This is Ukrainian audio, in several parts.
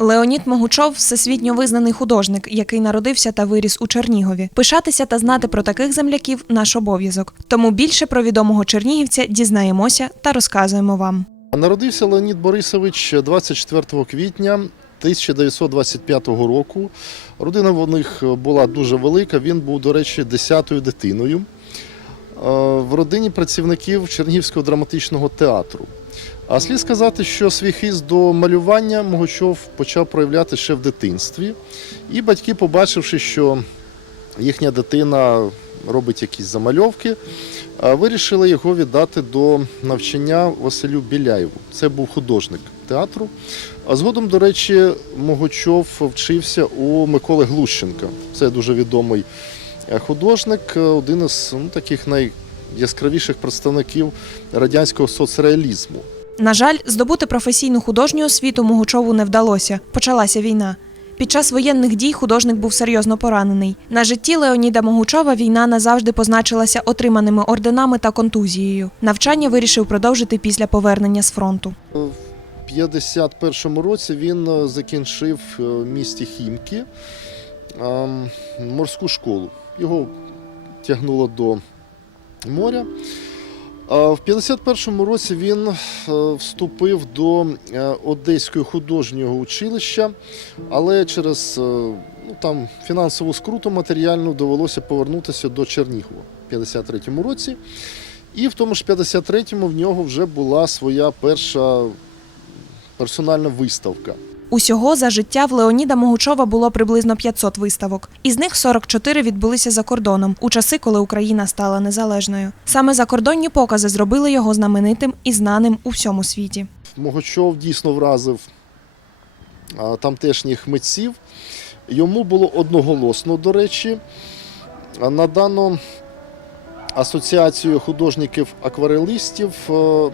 Леонід Могучов всесвітньо визнаний художник, який народився та виріс у Чернігові. Пишатися та знати про таких земляків наш обов'язок. Тому більше про відомого чернігівця дізнаємося та розказуємо вам. Народився Леонід Борисович 24 квітня 1925 року. Родина в них була дуже велика. Він був, до речі, десятою дитиною. Е, В родині працівників Чернігівського драматичного театру. А слід сказати, що свій хист до малювання Могочов почав проявляти ще в дитинстві. І батьки, побачивши, що їхня дитина робить якісь замальовки, вирішили його віддати до навчання Василю Біляєву. Це був художник театру. А згодом, до речі, Могочов вчився у Миколи Глущенка. Це дуже відомий е, художник, е, один із ну, таких найяскравіших представників радянського соцреалізму. На жаль, здобути професійну художню освіту Могучову не вдалося. Почалася війна. Під час воєнних дій художник був серйозно поранений. На житті Леоніда Могучова війна назавжди позначилася отриманими орденами та контузією. Навчання вирішив продовжити після повернення з фронту. В 51-му році він е, закінчив е, в місті Хімки ем, морську школу. Його тягнуло до моря. В 51-му році він е, вступив до е, Одеського художнього училища, але через е, ну, там, фінансову скруту матеріальну довелося повернутися до Чернігова в 53-му році. І в тому ж 53-му в нього вже була своя перша персональна виставка. Усього за життя в Леоніда Могучова було приблизно 500 виставок. Із них 44 відбулися за кордоном у часи, коли Україна стала незалежною. Саме закордонні покази зробили його знаменитим і знаним у всьому світі. Могочов дійсно вразив тамтешніх митців. Йому було одноголосно, до речі, надано Асоціацію художників-акварелистів е, е,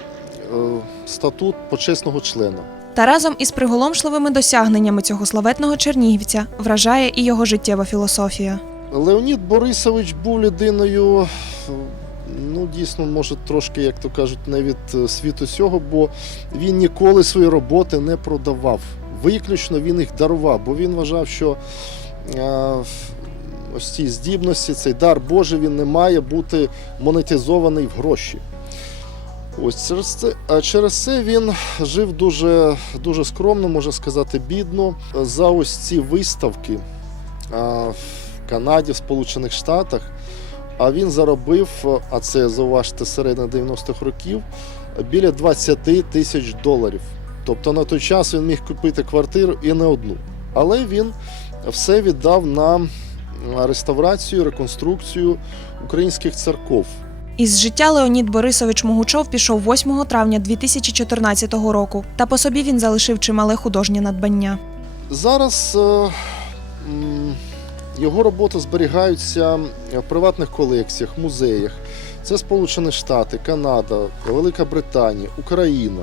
статут почесного члена. Та разом із приголомшливими досягненнями цього славетного чернігівця вражає і його життєва філософія. Леонід Борисович був людиною, ну дійсно, може, трошки, як то кажуть, не від е, світу сього, бо він ніколи свої роботи не продавав. Виключно він їх дарував, бо він вважав, що е, ось ці здібності, цей дар Божий, він не має бути монетизований в гроші. Ось через це, а через це він жив дуже, дуже скромно, можна сказати, бідно. За ось ці виставки в Канаді, в Сполучених Штатах. А він заробив, а це зауважте середина 90-х років, біля 20 тисяч доларів. Тобто на той час він міг купити квартиру і не одну. Але він все віддав на реставрацію, реконструкцію українських церков. Із життя Леонід Борисович Могучов пішов 8 травня 2014 року, та по собі він залишив чимале художнє надбання. Зараз е, його роботи зберігаються в приватних колекціях, музеях. Це Сполучені Штати, Канада, Велика Британія, Україна.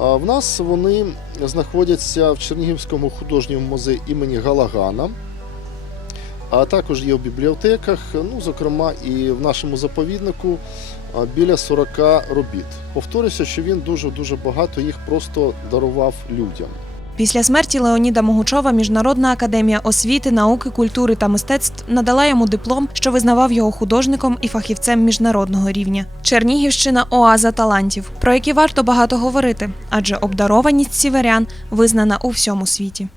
А в нас вони знаходяться в Чернігівському художньому музеї імені Галагана, а також є в бібліотеках, ну, зокрема, і в нашому заповіднику біля 40 робіт. Повторюся, що він дуже-дуже багато їх просто дарував людям. Після смерті Леоніда Могучова Міжнародна академія освіти, науки, культури та мистецтв надала йому диплом, що визнавав його художником і фахівцем міжнародного рівня. Чернігівщина оаза талантів, про які варто багато говорити, адже обдарованість сіверян визнана у всьому світі.